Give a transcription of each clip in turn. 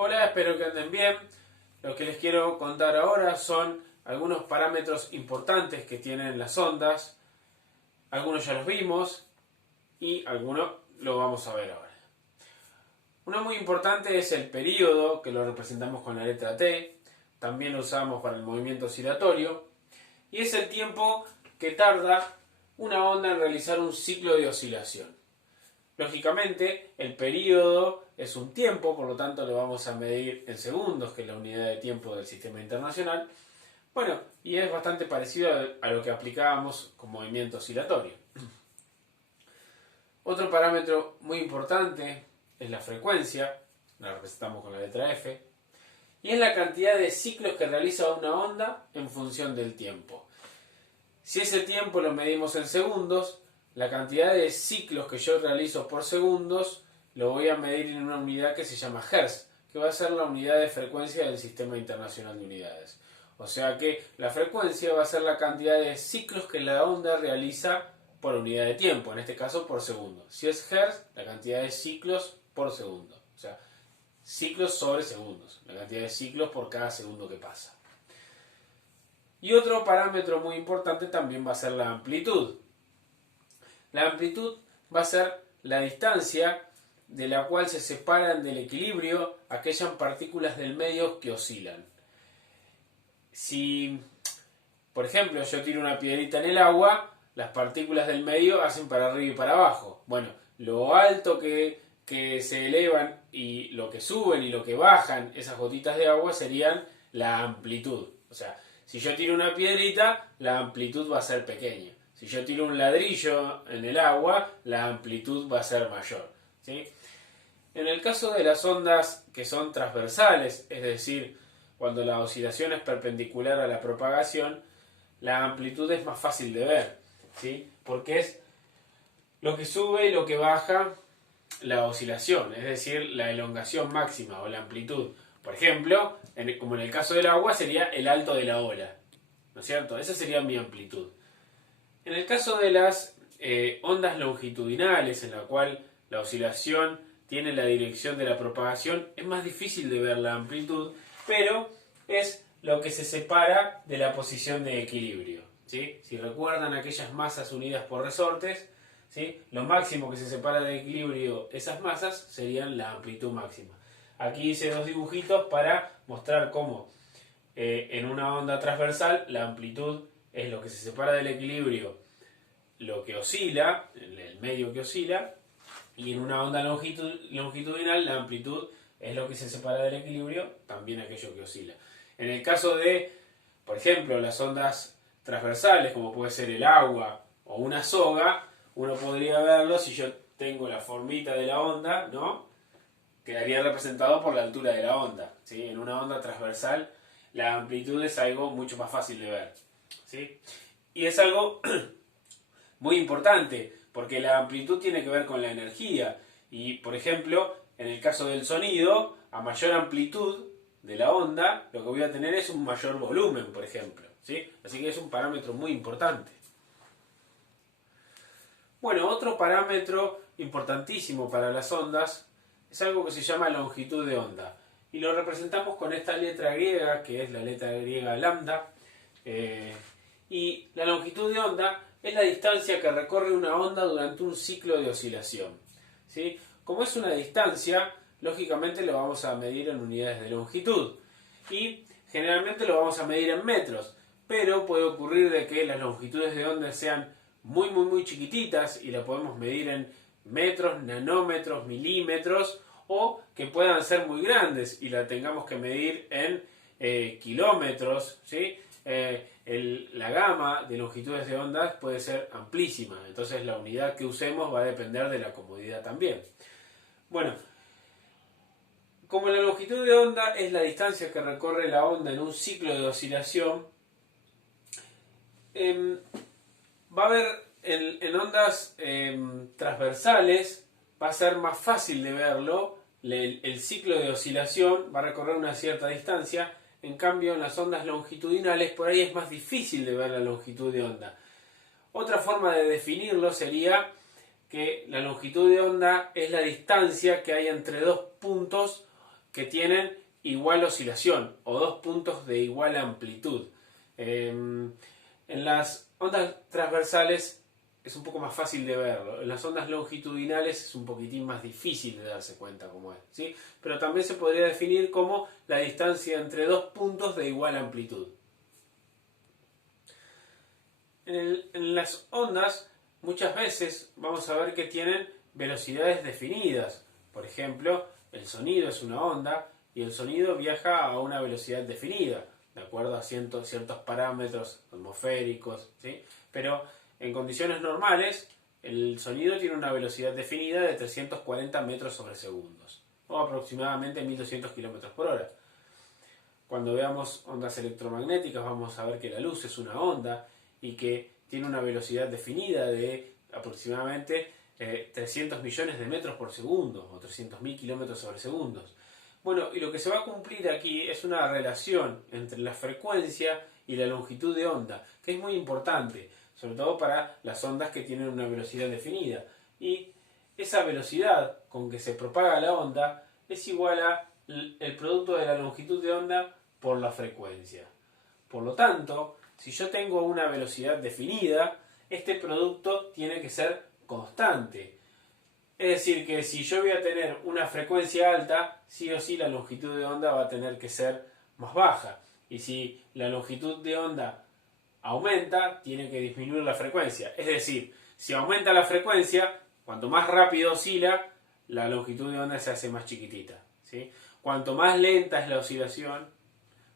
Hola, espero que anden bien. Lo que les quiero contar ahora son algunos parámetros importantes que tienen las ondas. Algunos ya los vimos y algunos lo vamos a ver ahora. Uno muy importante es el período, que lo representamos con la letra T. También lo usamos para el movimiento oscilatorio. Y es el tiempo que tarda una onda en realizar un ciclo de oscilación. Lógicamente, el período es un tiempo, por lo tanto lo vamos a medir en segundos, que es la unidad de tiempo del sistema internacional. Bueno, y es bastante parecido a lo que aplicábamos con movimiento oscilatorio. Otro parámetro muy importante es la frecuencia, la representamos con la letra F, y es la cantidad de ciclos que realiza una onda en función del tiempo. Si ese tiempo lo medimos en segundos, la cantidad de ciclos que yo realizo por segundos lo voy a medir en una unidad que se llama Hertz, que va a ser la unidad de frecuencia del Sistema Internacional de Unidades. O sea que la frecuencia va a ser la cantidad de ciclos que la onda realiza por unidad de tiempo, en este caso por segundo. Si es Hertz, la cantidad de ciclos por segundo. O sea, ciclos sobre segundos, la cantidad de ciclos por cada segundo que pasa. Y otro parámetro muy importante también va a ser la amplitud. La amplitud va a ser la distancia de la cual se separan del equilibrio aquellas partículas del medio que oscilan. Si, por ejemplo, yo tiro una piedrita en el agua, las partículas del medio hacen para arriba y para abajo. Bueno, lo alto que se elevan y lo que suben y lo que bajan esas gotitas de agua serían la amplitud. O sea, si yo tiro una piedrita, la amplitud va a ser pequeña. Si yo tiro un ladrillo en el agua, la amplitud va a ser mayor, ¿sí? En el caso de las ondas que son transversales, es decir, cuando la oscilación es perpendicular a la propagación, la amplitud es más fácil de ver, ¿sí? Porque es lo que sube y lo que baja la oscilación, es decir, la elongación máxima o la amplitud. Por ejemplo, como en el caso del agua, sería el alto de la ola, ¿no es cierto? Esa sería mi amplitud. En el caso de las ondas longitudinales, en la cual la oscilación tiene la dirección de la propagación, es más difícil de ver la amplitud, pero es lo que se separa de la posición de equilibrio, ¿sí? Si recuerdan aquellas masas unidas por resortes, ¿sí? Lo máximo que se separa de equilibrio esas masas serían la amplitud máxima. Aquí hice dos dibujitos para mostrar cómo en una onda transversal la amplitud es lo que se separa del equilibrio, lo que oscila, el medio que oscila, y en una onda longitudinal la amplitud es lo que se separa del equilibrio, también aquello que oscila. En el caso de, por ejemplo, las ondas transversales, como puede ser el agua o una soga, uno podría verlo si yo tengo la formita de la onda, ¿no? Quedaría representado por la altura de la onda, ¿sí? En una onda transversal la amplitud es algo mucho más fácil de ver, ¿sí? Y es algo muy importante, porque la amplitud tiene que ver con la energía. Y, por ejemplo, en el caso del sonido, a mayor amplitud de la onda, lo que voy a tener es un mayor volumen, por ejemplo, ¿sí? Así que es un parámetro muy importante. Bueno, otro parámetro importantísimo para las ondas es algo que se llama longitud de onda. Y lo representamos con esta letra griega, que es la letra griega lambda. Y la longitud de onda es la distancia que recorre una onda durante un ciclo de oscilación, ¿sí? Como es una distancia, lógicamente lo vamos a medir en unidades de longitud. Y generalmente lo vamos a medir en metros. Pero puede ocurrir de que las longitudes de onda sean muy chiquititas y la podemos medir en metros, nanómetros, milímetros, o que puedan ser muy grandes y la tengamos que medir en kilómetros, ¿sí? La gama de longitudes de ondas puede ser amplísima, entonces la unidad que usemos va a depender de la comodidad también. Bueno, como la longitud de onda es la distancia que recorre la onda en un ciclo de oscilación, va a haber en ondas transversales, va a ser más fácil de verlo, el ciclo de oscilación va a recorrer una cierta distancia. En cambio, en las ondas longitudinales, por ahí es más difícil de ver la longitud de onda. Otra forma de definirlo sería que la longitud de onda es la distancia que hay entre dos puntos que tienen igual oscilación o dos puntos de igual amplitud. En las ondas transversales es un poco más fácil de verlo. En las ondas longitudinales es un poquitín más difícil de darse cuenta cómo es, ¿sí? Pero también se podría definir como la distancia entre dos puntos de igual amplitud. En las ondas muchas veces vamos a ver que tienen velocidades definidas. Por ejemplo, el sonido es una onda y el sonido viaja a una velocidad definida, de acuerdo a ciertos parámetros atmosféricos, ¿sí? Pero en condiciones normales, el sonido tiene una velocidad definida de 340 metros sobre segundos, o aproximadamente 1200 kilómetros por hora. Cuando veamos ondas electromagnéticas vamos a ver que la luz es una onda y que tiene una velocidad definida de aproximadamente 300 millones de metros por segundo o 300.000 kilómetros sobre segundos. Bueno, y lo que se va a cumplir aquí es una relación entre la frecuencia y la longitud de onda, que es muy importante, sobre todo para las ondas que tienen una velocidad definida. Y esa velocidad con que se propaga la onda es igual a el producto de la longitud de onda por la frecuencia. Por lo tanto, si yo tengo una velocidad definida, este producto tiene que ser constante. Es decir, que si yo voy a tener una frecuencia alta, sí o sí la longitud de onda va a tener que ser más baja. Y si la longitud de onda aumenta, tiene que disminuir la frecuencia. Es decir, si aumenta la frecuencia, cuanto más rápido oscila, la longitud de onda se hace más chiquitita, ¿sí? Cuanto más lenta es la oscilación,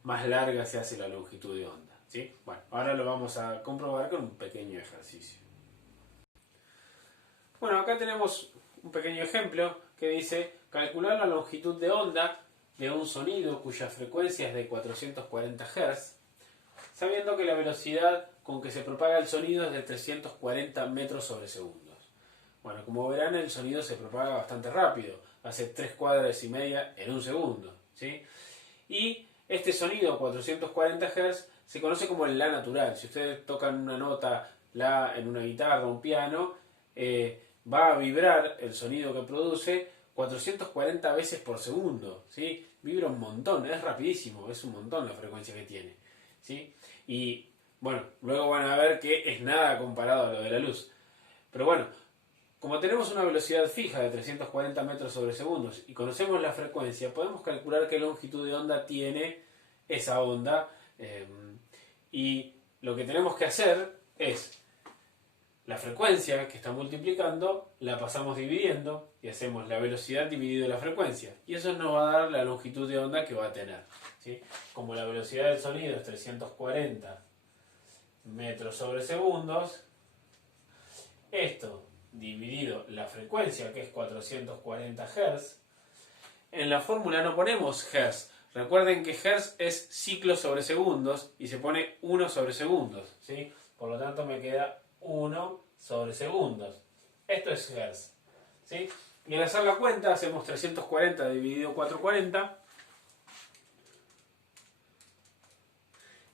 más larga se hace la longitud de onda, ¿sí? Bueno, ahora lo vamos a comprobar con un pequeño ejercicio. Bueno, acá tenemos un pequeño ejemplo que dice calcular la longitud de onda de un sonido cuya frecuencia es de 440 Hz, sabiendo que la velocidad con que se propaga el sonido es de 340 metros sobre segundos. Bueno, como verán, el sonido se propaga bastante rápido, hace 3 cuadras y media en un segundo, ¿sí? Y este sonido, 440 Hz, se conoce como el La natural. Si ustedes tocan una nota La en una guitarra o un piano, va a vibrar el sonido que produce 440 veces por segundo, ¿sí? Vibra un montón, es rapidísimo, es un montón la frecuencia que tiene, ¿sí? Y bueno, luego van a ver que es nada comparado a lo de la luz. Pero bueno, como tenemos una velocidad fija de 340 metros sobre segundos y conocemos la frecuencia, podemos calcular qué longitud de onda tiene esa onda. Y lo que tenemos que hacer es la frecuencia que está multiplicando, la pasamos dividiendo y hacemos la velocidad dividido la frecuencia. Y eso nos va a dar la longitud de onda que va a tener, ¿sí? Como la velocidad del sonido es 340 metros sobre segundos, esto dividido la frecuencia, que es 440 Hz, en la fórmula no ponemos Hz. Recuerden que Hz es ciclos sobre segundos y se pone 1 sobre segundos, ¿sí? Por lo tanto me queda 1 sobre segundos. Esto es Hz, ¿sí? Y al hacer la cuenta hacemos 340 dividido 440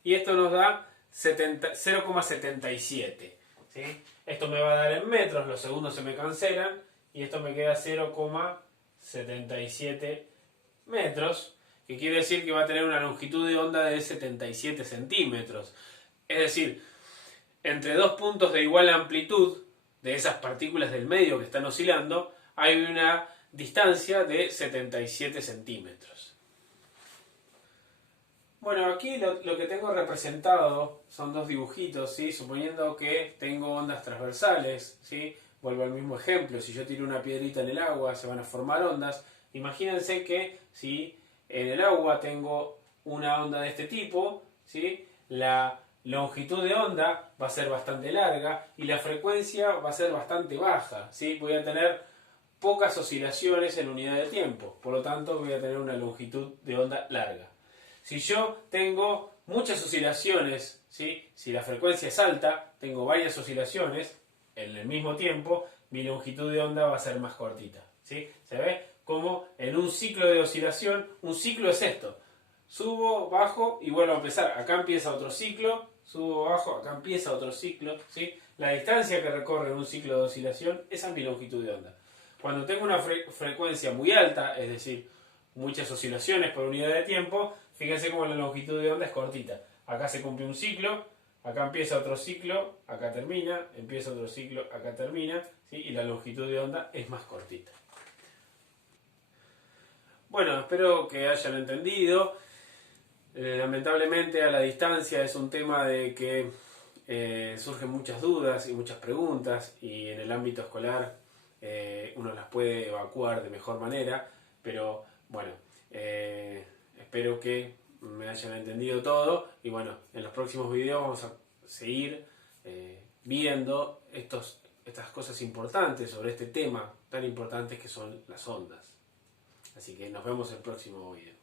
y esto nos da 0,77, ¿sí? Esto me va a dar en metros, los segundos se me cancelan y esto me queda 0,77 metros, que quiere decir que va a tener una longitud de onda de 77 centímetros. Es decir, entre dos puntos de igual amplitud de esas partículas del medio que están oscilando, hay una distancia de 77 centímetros. Bueno, aquí lo que tengo representado son dos dibujitos, ¿sí? Suponiendo que tengo ondas transversales, ¿sí? Vuelvo al mismo ejemplo, si yo tiro una piedrita en el agua se van a formar ondas. Imagínense que si en el agua tengo una onda de este tipo, ¿sí? La longitud de onda va a ser bastante larga y la frecuencia va a ser bastante baja, ¿sí? Voy a tener pocas oscilaciones en unidad de tiempo, por lo tanto voy a tener una longitud de onda larga. Si yo tengo muchas oscilaciones, ¿sí? Si la frecuencia es alta, tengo varias oscilaciones en el mismo tiempo, mi longitud de onda va a ser más cortita, ¿sí? ¿Se ve? Como en un ciclo de oscilación, un ciclo es esto. Subo, bajo y vuelvo a empezar. Acá empieza otro ciclo, subo, bajo, acá empieza otro ciclo, ¿sí? La distancia que recorre un ciclo de oscilación, esa es mi longitud de onda. Cuando tengo una frecuencia muy alta, es decir, muchas oscilaciones por unidad de tiempo, fíjense cómo la longitud de onda es cortita. Acá se cumple un ciclo, acá empieza otro ciclo, acá termina, empieza otro ciclo, acá termina, ¿sí? Y la longitud de onda es más cortita. Bueno, espero que hayan entendido. Lamentablemente a la distancia es un tema de que surgen muchas dudas y muchas preguntas, y en el ámbito escolar uno las puede evacuar de mejor manera, pero bueno, espero que me hayan entendido todo, y bueno, en los próximos videos vamos a seguir viendo estas cosas importantes sobre este tema tan importante que son las ondas. Así que nos vemos en el próximo video.